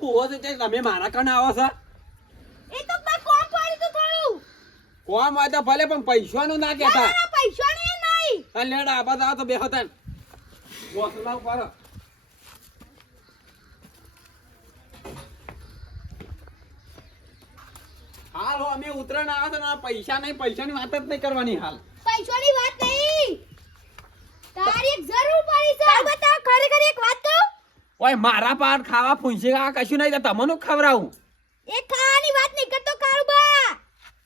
પૂહો છે કે તમે મારા કને આવો છો એ તો બા કોમ પડી તો થોડું કોમ હોય તો ભલે પણ પૈસાનું ના કહેતા ના પૈસા નહીં નહીં અને લેડા આબા આવો તો બેહો તન બોસલા ઉપર હાલ હો અમે ઉતરણ આવો તો પૈસા નહીં પૈસાની વાત જ નહીં કરવાની હાલ પૈસાની વાત નહીં તારી એક જરૂર પડી છે બતા ખરેખર એક વાત કહું ઓય મારા પાર ખાવા ફૂંસી ખાવા કશું નહીં તો તમને ખવડાવું એ ખાવાની વાત નહીં કરતો કાળુબા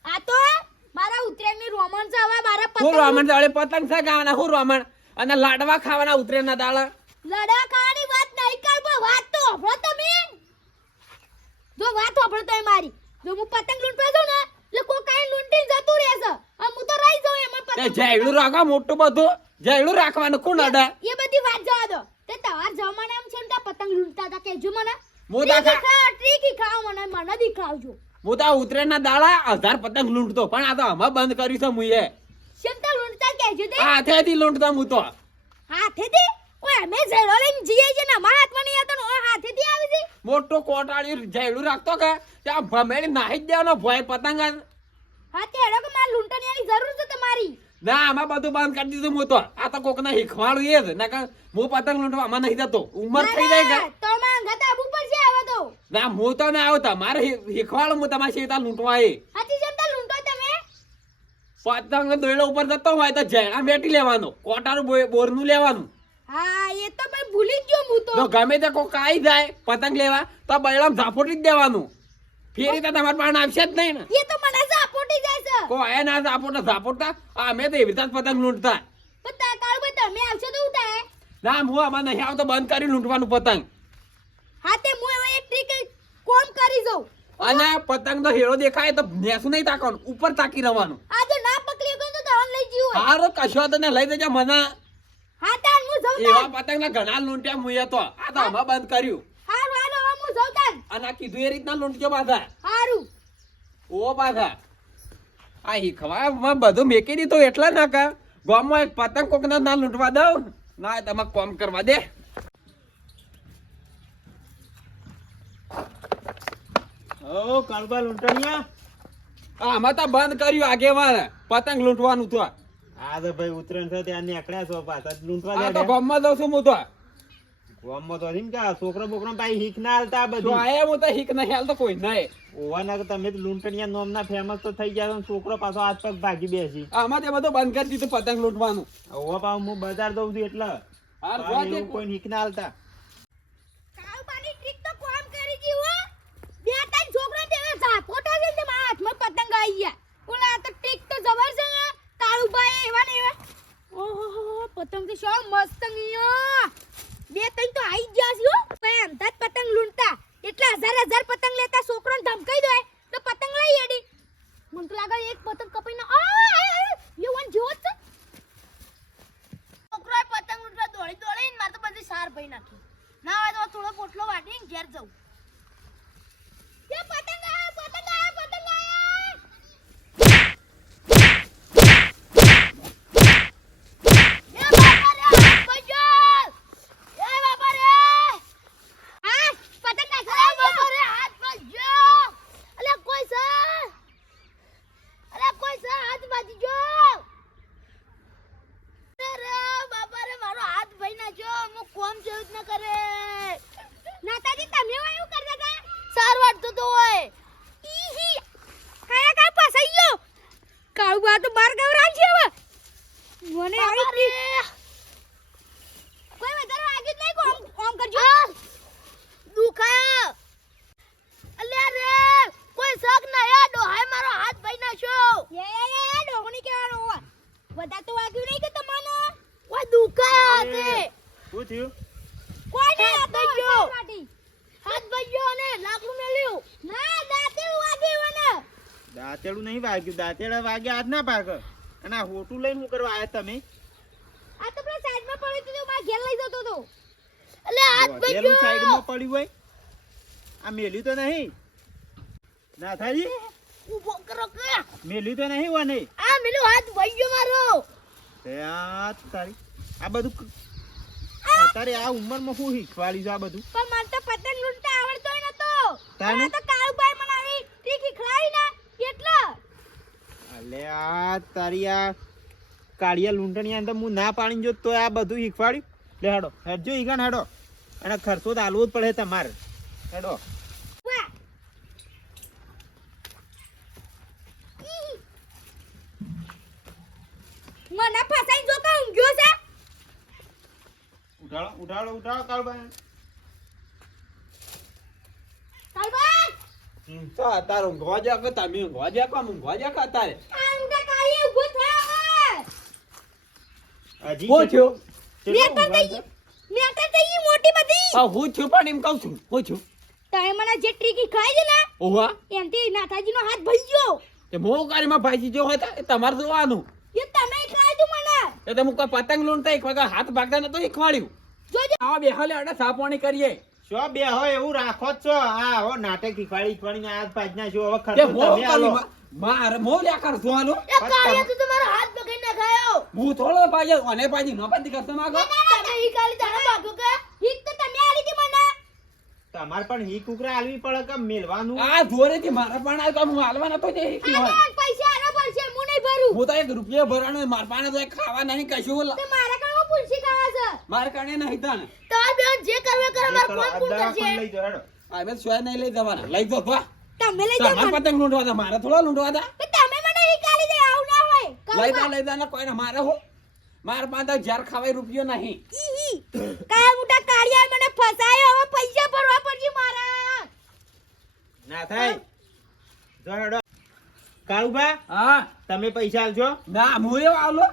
આ તો મારા ઉત્તરાયણની રોમણ છે હવે મારા હું રોમણ જોડે પતંગ છે ગાવાના હું રોમણ અને લાડવા ખાવાના ઉતરેના દાડા લડા ખાવાની વાત નહીં કાળુબા વાત તો હોભળો તમે જો વાત હોભળો તમે મારી જો હું પતંગ લૂંટવા જાઉં ને એટલે કોઈ કાઈ લૂંટીને જતું રહેશે અને હું તો રહી જાઉં એમાં તે પતંગ જયડું રાખવા મોટું બધું જયડું રાખવાનું કોણ અડા એ બધી વાત જવા દો તે તમાર જમાનામાં છે ને ત્યાં પતંગ લૂંટતા હતા કેજો મને મોટા ટ્રીકી ખાવ મને દેખાવજો હું તો ઉતરેના દાડા 1000 પતંગ લૂંટતો પણ આ તો હમણાં બંધ કર્યું છે મુએ શેમતા લૂંટતા કેજો તે હાથેથી લૂંટતા હું તો હાથેથી ઓય અમે ઝેડો લઈને જીએ છે ને અમારા હાથમાં નહીં આવતો ને ઓય હાથેથી આવી છે મોટો કોટાળી જયડું રાખતો કે ત્યાં ભમેડી નાહી જ દેવાનો ભય પતંગ હા તે હેડો કે માર લૂંટવાની જરૂર છે તમારી ના આમાં બધું બંધ કરી દીધું હું તો આ તો કોક ના શીખવાડું એ જ ના હું પતંગ લૂંટવા આમાં નહીં જતો ઉંમર થઈ જાય કે તો માં ગતા આબુ પડશે આવે તો ના હું તો ના આવતા મારે શીખવાડું હું તમારી સીતા લૂંટવા એ હાથી જેમતા લૂંટો તમે પતંગ દોયડા ઉપર જતો હોય તો જેણા બેટી લેવાનો કોટારું બોરનું લેવાનું હા એ તો મેં ભૂલી જ ગયો હું તો જો ગમે તે કોક આવી જાય પતંગ લેવા તો બૈરામ ઝાપોટી જ દેવાનું ફેરી તો તમારે પાણ આવશે જ નહીં ને એ તો મને ઝાપોટી જાય છે કોઈ ના ઝાપોટા અમે તો એવી રીતે પતંગ લૂંટતા પણ તા કાળું તમે આવશો તો ઉતાય ના હું આમાં નહીં આવતો બંધ કરી લૂંટવાનું પતંગ હા તે હું હવે એક ટ્રીક કોમ કરી જાઉં અને પતંગ તો હેરો દેખાય તો નેસું નહીં તાકવાનું ઉપર તાકી રહેવાનું આ જો ના પકડી ગયો તો તવન લઈ જીવો હારો કશો તો ને લઈ દેજો મને હા તાન હું જાઉં એવા પતંગ ના ઘણા લૂંટ્યા મુએ તો આ તો આમાં બંધ કર્યું હારું હાલો હવે હું જાઉં તાન અને આ કીધું એ રીતના લૂંટજો પાછા હારું ઓ પાછા આ હીખવા બધું મેકી દીધું એટલા ના કા ગામમાં એક પતંગ કોક ના લૂંટવા દઉં ના તમે કોમ કરવા દે ઓ કાળબા લૂંટણિયા આમાં તો બંધ કર્યું આગેવાન પતંગ લૂંટવાનું તો આ તો ભાઈ ઉતરણ છે ત્યાં નીકળ્યા છો પાછા લૂંટવા આ તો જાય ગામમાં જઉં છું હું તો ગામમાં તો હરીમ કે આ છોકરો બોકરો ભાઈ હીક ના હાલતા આ તો બધું આયા હું તો હીક નહીં હાલતો કોઈ નહીં ઓવાના કે તમે તો લૂંટણિયા નોમના ફેમસ તો થઈ ગયા છો ને છોકરો પાછો હાથ પગ ભાગી બેસી આમાં તે બધું બંધ કરી દીધું પતંગ લૂંટવાનું ઓવા પાછો હું બજાર દઉં છું એટલે હાર પાછું જોવા દે. એવું કોઈ હીક ના હાલતા કાળબાની ટ્રીક તો કોમ કરી જીવો બે ત્રણ છોકરા તે ઝાપોટા છે તે મારા હાથમાં પતંગ આવી ગયા ઓલા તો ટ્રીક તો જબર છે ને કાળુભાઈ એવા ને એવા ઓહો પતંગ તો શું મસ્ત ગયો બે ત્રણ તો આવી ગયા છે હો ભાઈ અંધાજ પતંગ લૂંટતા એટલા હજાર પતંગ લેતા છોકરાને ધમકાઈ દે તો પતંગ લઈ એડી મને તો લાગે એક પતંગ કપાઈને યુવાન જોત છે છોકરાએ પતંગ લૂંટવા દોડીને મારે તો બધી સાર ભઈ નાખી ના હોય તો થોડો પોટલો વાટીને ઘેર જવું કે પતંગ આયા પતંગ આયા પતંગ આયા એ બાપા રે હાથ ભજો એ બાપા રે આ પતંગ ના ખરા બાપા રે હાથ ભજો અલે કોઈ છે હાથ બાજી રે બાપા રે મારો હાથ ભઈ નાખ્યો હું કોમ જેવું જ ન કરે નાતાજી તમે એવું કરતા હતા સાર વાટતો તો હોય ઈહી કયા કા ફસાઈ ગયો કાળુબા તો બાર ગવરા છે હવે મને આવી કોઈ વધારે વાગ્યું જ નહીં કોમ કરજો દુખાયા અલ્યા રે કોઈ શક ના યા ડોહાય મારો હાથ ભઈ નાખ્યો એ ડોહની કેવાનો હોય વધારે તો વાગ્યું નહીં કે તમને કોઈ દુખાયા છે શું થયું કોઈ નહીં હાથ ભઈ હાથ ભઈ ને લાકડું મેલ્યું ના દાંતેલું વાગ્યું ને દાંતેડું નહીં વાગ્યું દાંતેડા વાગ્યા હાથ ના પાક અને આ હોટું લઈને શું કરવા આયા તમે આ તો પેલા સાઈડમાં પડ્યું તો મારા ઘેર લઈ જતો તો એટલે હાથ ભઈ પેલું સાઈડમાં પડ્યું હોય આ મેલ્યું તો નહીં ના થાજી ઉભો કરો કે મેલ્યું તો નહીં હોય નહીં આ મેલું હાથ ભઈ ગયો મારો તે આ તારી આ બધું અત્યારે આ ઉંમરમાં શું શીખવાડ્યું છે આ બધું પણ મને તો પતંગ લૂંટતા આવડતો ય નતો તાને તો કાળુભાઈ મને આવી ટ્રીક શીખવાડી ને એટલે અલે આ તારી આ કાળિયા લૂંટણી અંદર હું ના પાણી જો તો આ બધું શીખવાડ્યું લે હેડો હેડજો ઈગણ હેડો અને ખર્ચો તો આલવો જ પડે તમારે હેડો વાહ મને ફસાઈ જો કે ઊંઘ્યો છે ઉઠાડો ઉઠાડો ઉઠાડો કાળુભાઈ કાળુભાઈ તો તાર ઊંઘવા જા કે તમે ઊંઘવા જા કે ઊંઘવા જા કે તારે આ ઊંઘા કાળીએ ઊભો થયો હજી હું થયો કેટલો મેં તો થઈ મોટી બધી આ હું છું પણ એમ કહું છું હું છું તમે મને જે ટ્રીક શીખવાડી છે ને ઓવા એનથી નાથાજીનો હાથ ભઈ ગયો તે મો કારીમાં ભાઈજી જો હતા એ તમારે જોવાનું એ તમે શીખવાડ્યું મને એ તો હું કોઈ પતંગ લૂંટતા એક વખત હાથ ભાગતા નતો શીખવાડ્યું જોજો આવા બેહાલે અડે સાપોણી કરીએ શો બે હોય એવું રાખો જ છો હા હો નાટક શીખવાડીને આજ પાજના છો હવે તે ખર્ચો મો તમે આલો કાલી મારે મો લ્યા કર જોવાનું એ કાળિયા તો તમારો હાથ બગાડી નાખાયો હું થોડો પાજે અને પાજી નો પાજી કરતો માંગો તમે ઈ કાળી તારા ભાગો કે હિક તો તમે આલી દી મને તમારે પણ હી કુકરા આલવી પડે કે મેલવાનું આ જોરેથી મારા પણ આ તો હું હાલવા નતો જે શીખી હોય આને પૈસા આનો પડશે હું નહીં ભરું હું તો 1 રૂપિયો ભરાણો માર પાને તો એક ખાવા નહીં કશું તે મારા કાળમાં પુલસી ખાવા છે માર કાણે નહીં તાને તમાર બેન જે કરવે કરે માર ચલો, કોણ આ પૂર દવા પણ કરશે લઈ જાઓ, હેડો. અમે સોય નહીં લઈ જવાના લઈ જો તો તમે લઈ જાઓ તમાર પતંગ લૂંટવા મારે થોડા લૂંટવા હતા પણ તમે મને ઈ કાળી દે આવું ના હોય લઈ જા કોઈને મારે હું માર પાસે જાર ખાવાય રૂપિયો નહીં ઈ કાયા મોટા કાળિયા મને ફસાયો હવે પૈસા ભરવા પડશે મારા ના થાય જો હેડો કાળુભા હા તમે પૈસા આલશો ના હું એવો આલો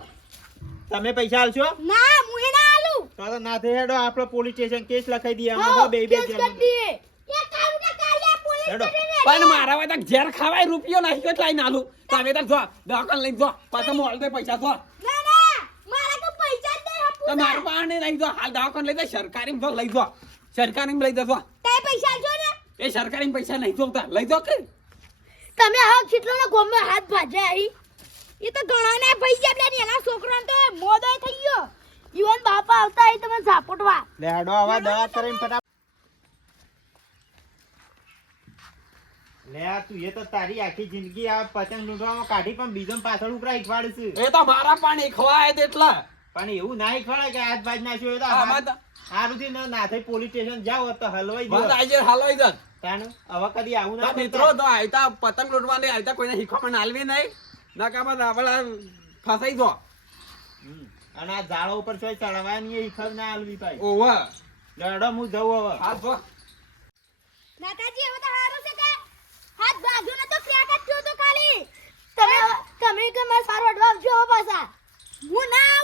તમે પૈસા આલશો ના હું એ ના આલું તો ના થાય હેડો આપણે પોલીસ સ્ટેશન કેસ લખાઈ દઈએ અમે હા તો બે બે કેસ જેલ કરી દઈએ એ કાયા મોટા કાળિયા પોલીસ હેડો. સ્ટેશને પણ મારા વાતા ઝેર ખાવાય રૂપિયો નહીં એટલે લઈને આલું તમે તો જો દવાખાને લઈને જો પાછા મોલ દે પૈસા જો ના ના મારા તો પૈસા જ નહીં તો હપું મારા પાસે નહીં જો હાલ દવાખાને લઈ જા સરકારી જો લઈ જો સરકારી લઈ જજો તે પૈસા જો ને એ સરકારી પૈસા નહીં જોતા લઈ જો કે તમે હવે કેટલોનો ગોમમાં હાથ ભાજે આઈ એ તો ઘણા ને ભાઈ ગયા એટલે એના છોકરાને તો મોદય થઈ ગયો ઈવન બાપા આવતા આઈ તમે ઝાપટવા લે હેડો આવા દવા કરીને ફટાફટ લે આ તું એ તો તારી આખી જિંદગી આ પતંગ લૂંટવામાં કાઢી પણ બીજો પાછળ ઉપરા શીખવાડશું એ તો મારા પાણી ખવાય તેટલા પણ એવું ના શીખવાડે કે આજ બાજ નાખ્યો હોય તો આમાં તો હારુંથી ના થઈ પોલીસ સ્ટેશન જાઓ તો હલવાઈ બસ જાઓ આજે હાલવાઈ જા તાનું હવે કદી આવું ના તો મિત્રો તો આયતા પતંગ લૂંટવાને આયતા કોઈને શીખવામાં હાલવી નહીં ના કામાં આપણા ફસાઈ જો હમ. અને આ ઝાડો ઉપર ચોય ચડવાની એ હિખર ના હાલવી પાઈ ઓવા લડો હું જઉં હવે હા જો નાતાજી હવે તો હારું છે કે હાથ ભાગ્યો ને તો ક્યાંક જ થયો તો ખાલી તમે કે મારા સારો અડવા આવજો હવે પાછા હું ના